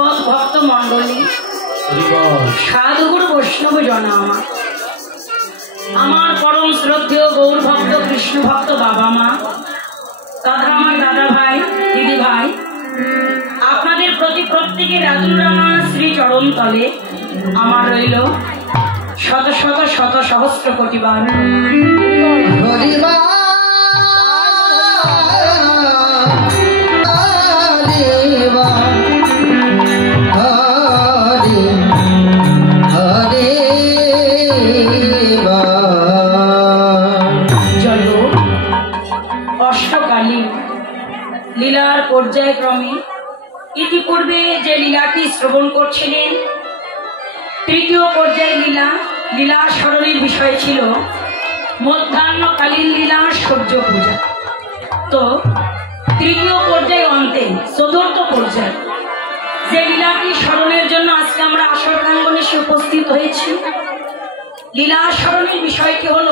সৎ ভক্ত মন্ডলী, সাধুগুরু বৈষ্ণব জনা, আমার পরম শ্রদ্ধেয় গৌর ভক্ত কৃষ্ণ ভক্ত বাবা মা তথা আমার দাদা ভাই দিদি ভাই, আপনাদের প্রতি প্রত্যেকের রাজুরামা শ্রী চরণ তলে আমার রইল শত শত শত সহস্র কোটিবার লীলার পর্যায়ক্রমে ইতিপূর্বে যে লীলাটি শ্রবণ করছিলেন, তৃতীয় পর্যায়ে লীলা স্মরণের বিষয় ছিল মধ্যাহ্নকালীন লীলা সূর্য পূজা। তো তৃতীয় পর্যায়ে অন্তে চতুর্থ পর্যায়ে যে লীলাটি স্মরণের জন্য আজকে আমরা আসর প্রাঙ্গণে এসে উপস্থিত হয়েছি, লীলা স্মরণের বিষয়টি হল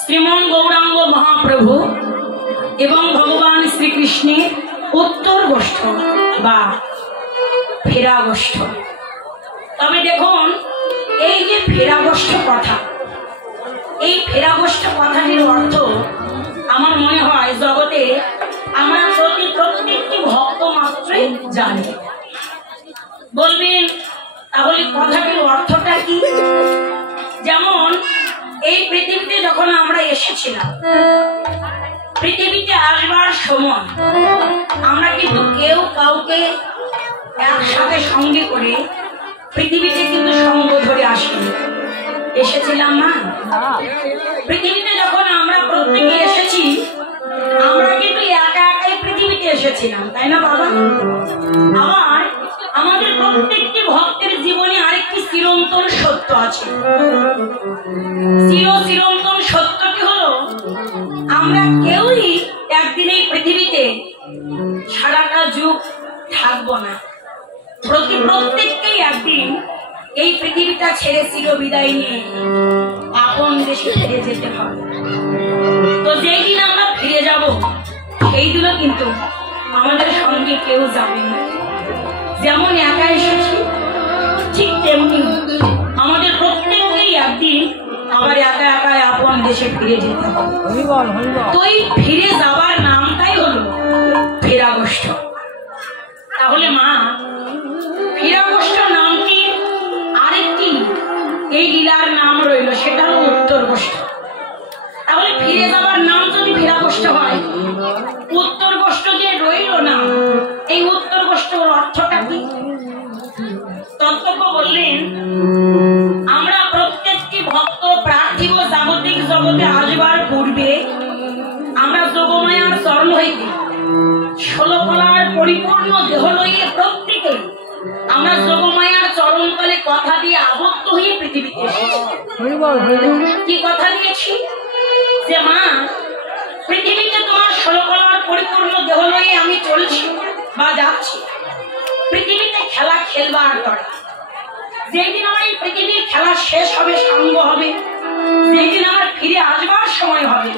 শ্রীমন গৌরাঙ্গ মহাপ্রভু এবং ভগবান শ্রীকৃষ্ণের উত্তর গোষ্ঠ বা ফেরা গোষ্ঠ। তবে দেখুন, এই যে ফেরা গোষ্ঠ কথা, এই ফেরা গোষ্ঠ কথাটির অর্থ আমার মনে হয় জগতে আমরা প্রত্যেকটি ভক্ত মাত্রই জানি। বলবেন তাহলে কথাটির অর্থটা কি? যেমন এই পৃথিবীতে যখন আমরা এসেছিলাম, পৃথিবীতে আসবার সময় আমরা কিন্তু কেউ কাউকে একসাথে সঙ্গে করে পৃথিবীতে কিন্তু সঙ্গ ধরে আসিনি, এসেছিলাম না? পৃথিবীতে যখন আমরা প্রত্যেকে এসেছি, আমরা কিন্তু একা একাই পৃথিবীতে এসেছিলাম, তাই না বাবা? আবার আমাদের প্রত্যেকটি ভক্তের জীবনে আরেকটি চিরন্তন সত্য আছে। চিরন্তন সত্যটি হলো আমরা কেউই একদিন এই পৃথিবীতে সারাটা যুগ থাকবো না। প্রত্যেককেই একদিন এই পৃথিবীটা ছেড়ে চির বিদায় নিয়ে আপন দেশে ফিরে যেতে হবে। তো যেই দিন আমরা ফিরে যাব, সেই দিনও কিন্তু আমাদের সঙ্গে কেউ যাবে না। যেমন একা এসেছি, ঠিক তেমনি আমাদের প্রত্যেককেই একদিন আবার একা একা আপন দেশে ফিরে যেতে হবে। তো এই ফিরে যাওয়ার নামটাই হলো ফেরা গোষ্ঠ। তাহলে মা, ফেরা গোষ্ঠ নামটি আরেকটি এই লীলার নাম রইল, সেটা হলো উত্তর গোষ্ঠ। তাহলে ফিরে যাওয়ার নাম যদি ফেরা গোষ্ঠ হয়, উত্তর গোষ্ঠ যে রইল না, এই উত্তর গোষ্ঠর অর্থটা কি? তত্ত্বজ্ঞ বললেন, আমরা প্রত্যেকটি ভক্ত পার্থিব জাগতিক জগতে আসবার পূর্বে আমরা যোগমায়ার চরণ হইতে 16 কলার পরিপূর্ণ দেহ লইয়ে প্রত্যেকে আমরা যোগমায়ার চরণ তলে কথা দিয়ে আবদ্ধ হয়ে পৃথিবীতে এসেছি। কি কথা দিয়েছি? যে মা, পৃথিবীতে তোমার 16 কলার পরিপূর্ণ দেহ লইয়ে আমি চলছি বা যাচ্ছি পৃথিবীতে খেলা খেলবার তরে। যেদিন আমার এই পৃথিবীর খেলা শেষ হবে, সাঙ্গ হবে, যেদিন আমার ফিরে আসবার সময় হবে,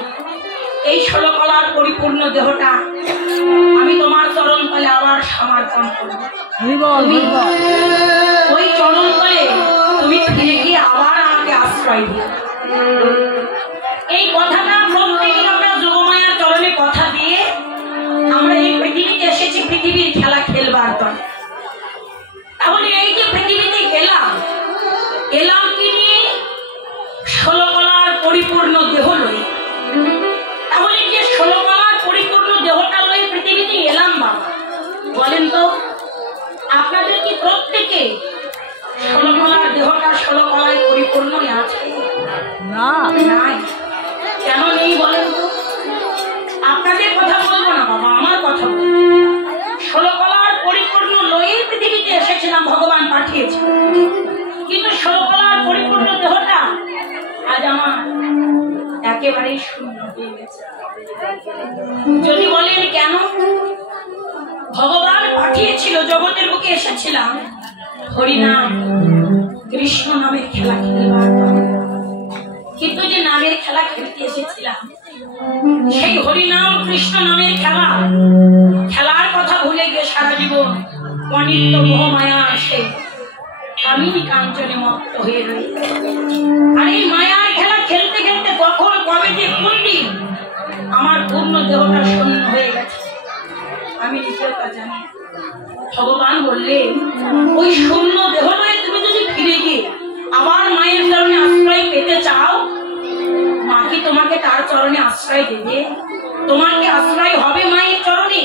এই 16 কলার পরিপূর্ণ দেহটা আমি তোমার চরণ তলে আবার সমর্পণ করব। ওই চরণ তলে তুমি ফিরে গিয়ে আবার আমাকে আশ্রয় দিও। এই কথাটা প্রত্যেকে আমরা যোগমায়ার চরণে কথা দিয়ে আমরা এই পৃথিবীতে এসেছি পৃথিবীর খেলা খেলবার তরে। তাহলে এই যে পৃথিবীতে এলাম কি নিয়ে? 16 কলার পরিপূর্ণ দেহ লই। তাহলে যে 16 কলার পরিপূর্ণ দেহটা লই পৃথিবীতে এলাম, বাবা বলেন তো, আপনাদের কি প্রত্যেকে 16 কলার দেহটা 16 কলায় পরিপূর্ণই আছে? না, নাই। কেন নেই বলেন তো? আপনাদের কথা বলবো না বাবা, আমার কথা বলবো। 16 কলার পরিপূর্ণ লয়ে পৃথিবীতে এসেছিলাম, ভগবান পাঠিয়েছে, কিন্তু 16 কলার পরিপূর্ণ দেহটা আজ আমার একেবারেই শূন্য হয়ে গেছে। যদি বলেন কেন? ভগবান পাঠিয়েছিল, জগতের বুকে এসেছিলাম হরিনাম কৃষ্ণ নামের খেলা খেলবার, কিন্তু যে নামের খেলা খেলতে এসেছিলাম সেই হরিনাম কৃষ্ণ নামের খেলার কথা ভুলে গিয়ে সারা জীবন অনিত্য মোহমায়ার সেই আমি কাঞ্চনে মত্ত হয়ে রই। আর এই মায়ার খেলা খেলতে খেলতে কখন কবে যে কোন দিন আমার পূর্ণ দেহটা শূন্য হয়ে গেছে আমি নিজেও তা জানি। ভগবান বললেন ওই শূন্য দেহ নয় তুমি যদি ফিরে গিয়ে আবার মায়ের চরণে আশ্রয় পেতে চাও, মা কি তোমাকে তার চরণে আশ্রয় দেবে? তোমার কি আশ্রয় হবে মায়ের চরণে?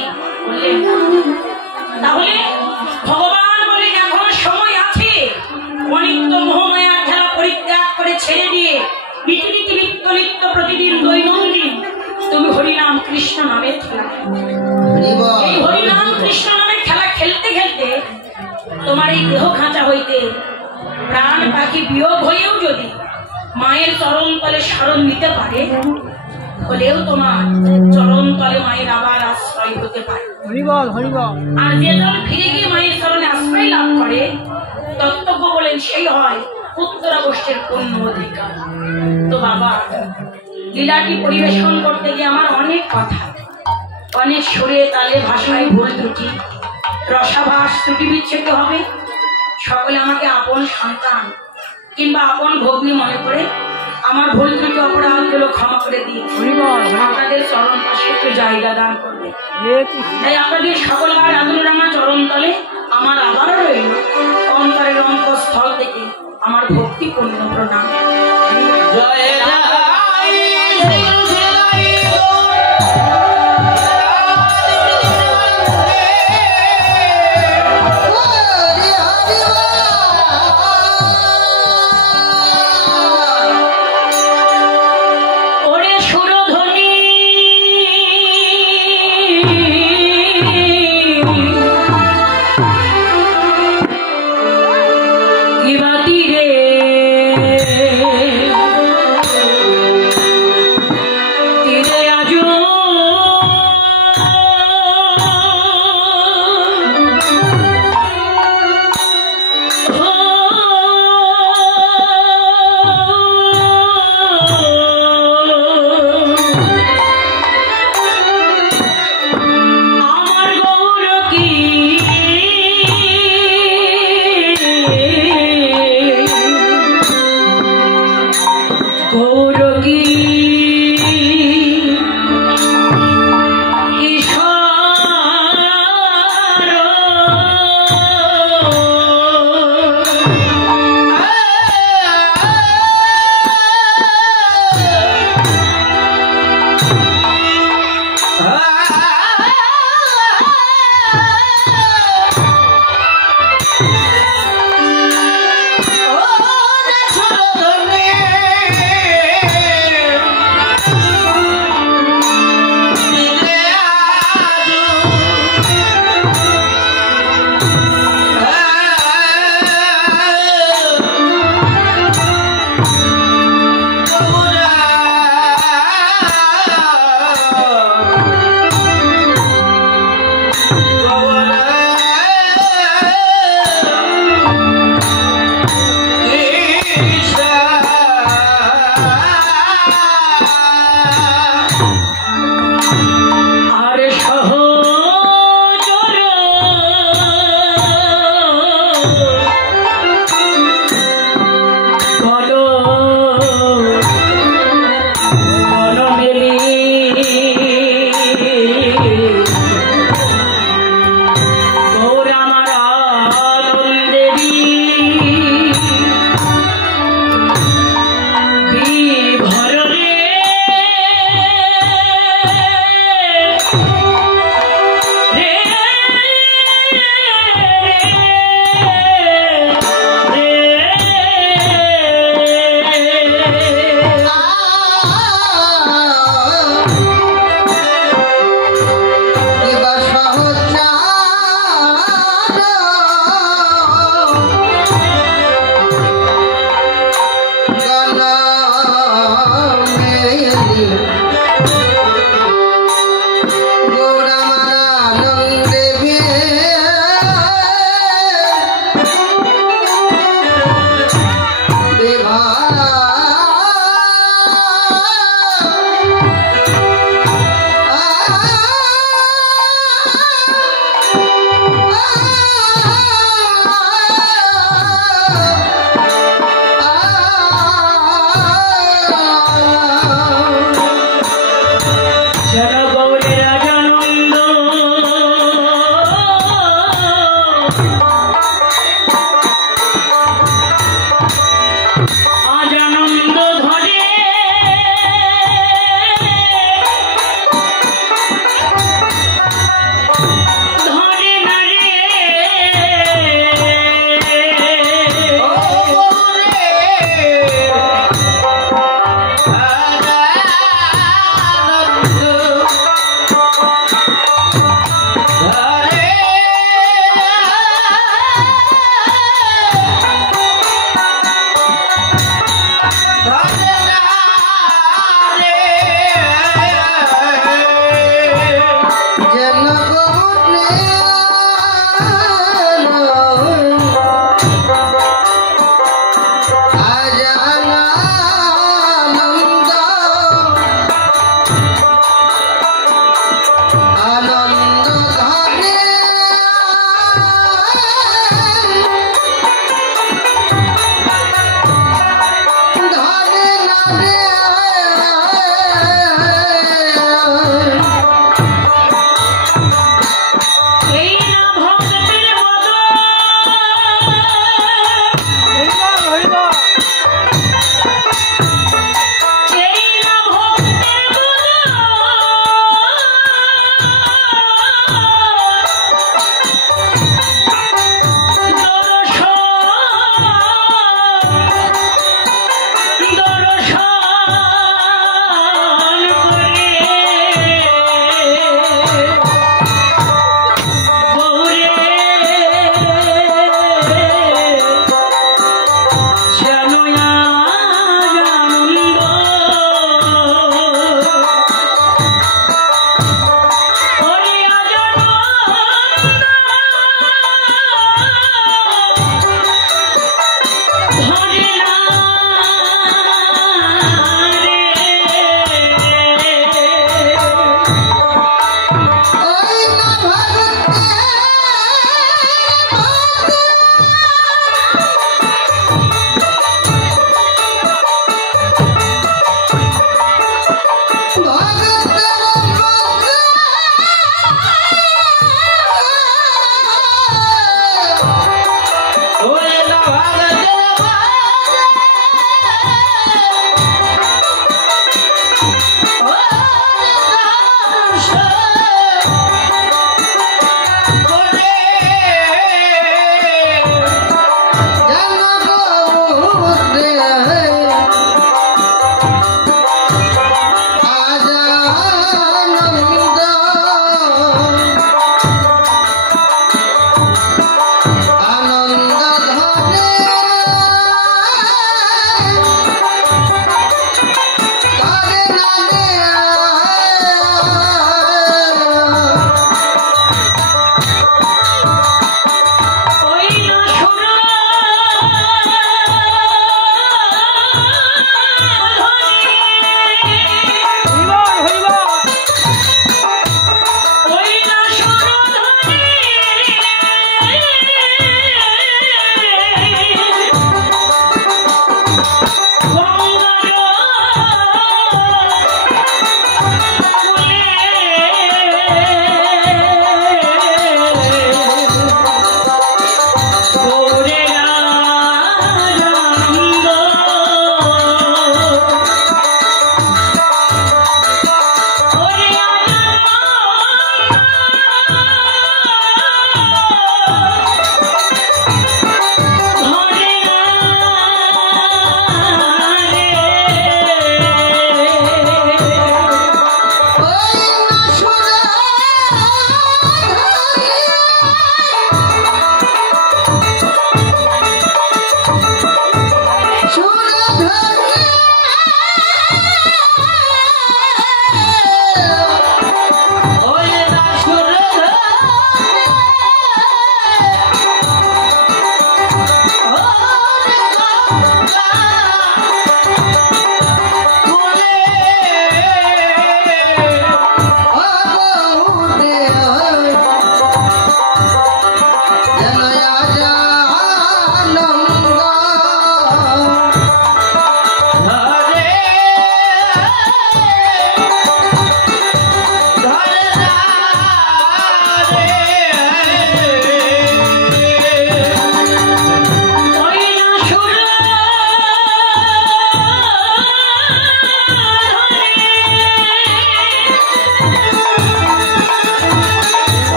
বললেন তাহলে ভগবান বলে এখন সময় আছে, অনিত্য মোহমায়ার খেলা পরিত্যাগ করে ছেড়ে দিয়ে রীতিনীতি নিত্য প্রতিদিন দৈনন্দিন তুমি হরিনাম কৃষ্ণ নামের খেলা এই হরিনাম কৃষ্ণ নামের খেলা খেলতে খেলতে তোমার এই দেহ খাঁচা হইতে প্রাণ পাখি বিয়োগ হয়েও যদি মায়ের চরণ তলে স্মরণ নিতে পারে হলেও তোমার চরণ তলে মায়ের আবার আশ্রয় হতে পারে। আর যে জন ফিরে গিয়ে মায়ের চরণে আশ্রয় লাভ করে তত্ত্বজ্ঞ বলেন সেই হয় উত্তরা গোষ্ঠীর পূর্ণ অধিকার। তো বাবা লীলাটি পরিবেশন করতে গিয়ে আমার অনেক কথা, অনেক সুরে তালে ভাষায় ভুল ত্রুটি রসাভাস ত্রুটি বিচ্ছেদ হবে। সকলে আমাকে আপন সন্তান কিংবা আপন ভগ্নী মনে করে আমার ভুল ত্রুটি অপরাধগুলো ক্ষমা করে দিয়ে আপনাদের চরণ পাশে একটু জায়গা দান করবে। তাই আপনাদের সকলবার আদুরাঙা চরণ তলে